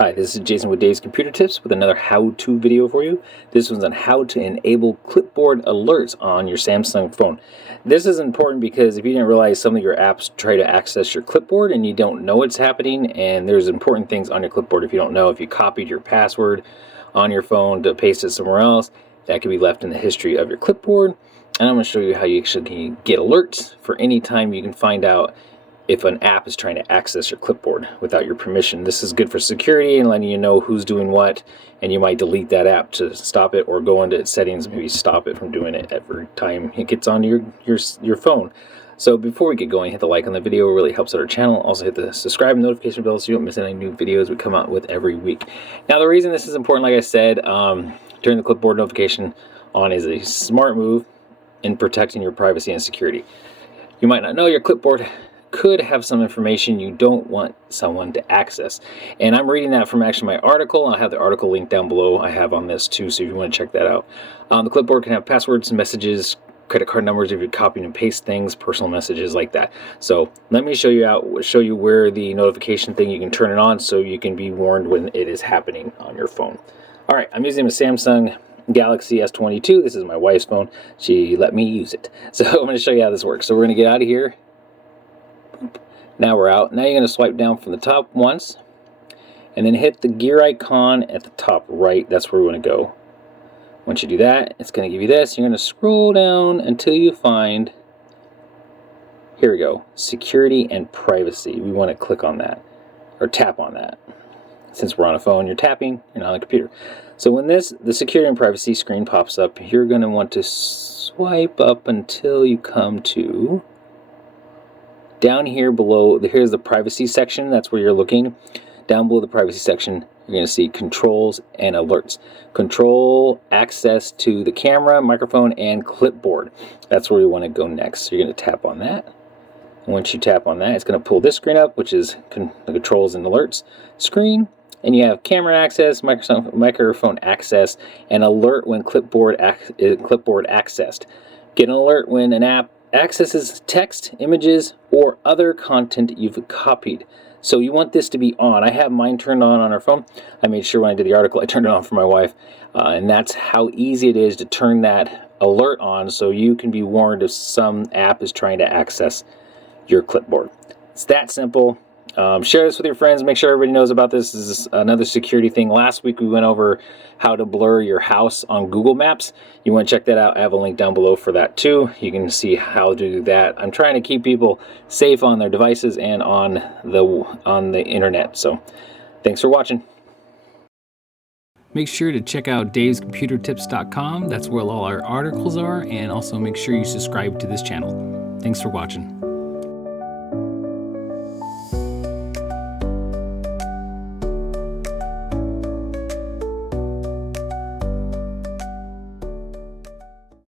Hi, this is Jason with Dave's Computer Tips with another how-to video for you. This one's on how to enable Clipboard alerts on your Samsung phone. This is important because if you didn't realize, some of your apps try to access your Clipboard and you don't know it's happening, and there's important things on your Clipboard if you don't know. If you copied your password on your phone to paste it somewhere else, that can be left in the history of your Clipboard. And I'm going to show you how you actually can get alerts for any time you can find out if an app is trying to access your Clipboard without your permission. This is good for security and letting you know who's doing what, and you might delete that app to stop it, or go into its settings and maybe stop it from doing it every time it gets onto your phone. So before we get going, hit the like on the video. It really helps out our channel. Also hit the subscribe and notification bell so you don't miss any new videos we come out with every week. Now, the reason this is important, like I said, turn the Clipboard notification on is a smart move in protecting your privacy and security. You might not know your Clipboard could have some information you don't want someone to access. And I'm reading that from actually my article. I'll have the article linked down below. I have on this too, so if you want to check that out. The Clipboard can have passwords, messages, credit card numbers if you copy and paste things, personal messages like that. So let me show you where the notification thing, you can turn it on so you can be warned when it is happening on your phone. All right, I'm using a Samsung Galaxy S22. This is my wife's phone. She let me use it. So I'm going to show you how this works. So we're going to get out of here. Now we're out. Now you're going to swipe down from the top once, and then hit the gear icon at the top right. That's where we want to go. Once you do that, it's going to give you this. You're going to scroll down until you find, here we go, security and privacy. We want to click on that, or tap on that. Since we're on a phone, you're tapping, you're not on a computer. So when the security and privacy screen pops up, you're going to want to swipe up until you come to down here below. Here's the privacy section. That's where you're looking. Down below the privacy section, you're going to see controls and alerts. Control access to the camera, microphone, and Clipboard. That's where we want to go next. So you're going to tap on that. And once you tap on that, it's going to pull this screen up, which is the controls and alerts screen. And you have camera access, microphone access, and alert when Clipboard accessed. Get an alert when an app accesses text, images, or other content you've copied. So you want this to be on. I have mine turned on our phone. I made sure when I did the article I turned it on for my wife, and that's how easy it is to turn that alert on so you can be warned if some app is trying to access your Clipboard. It's that simple. Share this with your friends. Make sure everybody knows about this. This is another security thing. Last week we went over how to blur your house on Google Maps. You want to check that out. I have a link down below for that too. You can see how to do that. I'm trying to keep people safe on their devices and on the internet. So thanks for watching. Make sure to check out davescomputertips.com. That's where all our articles are, and also make sure you subscribe to this channel. Thanks for watching.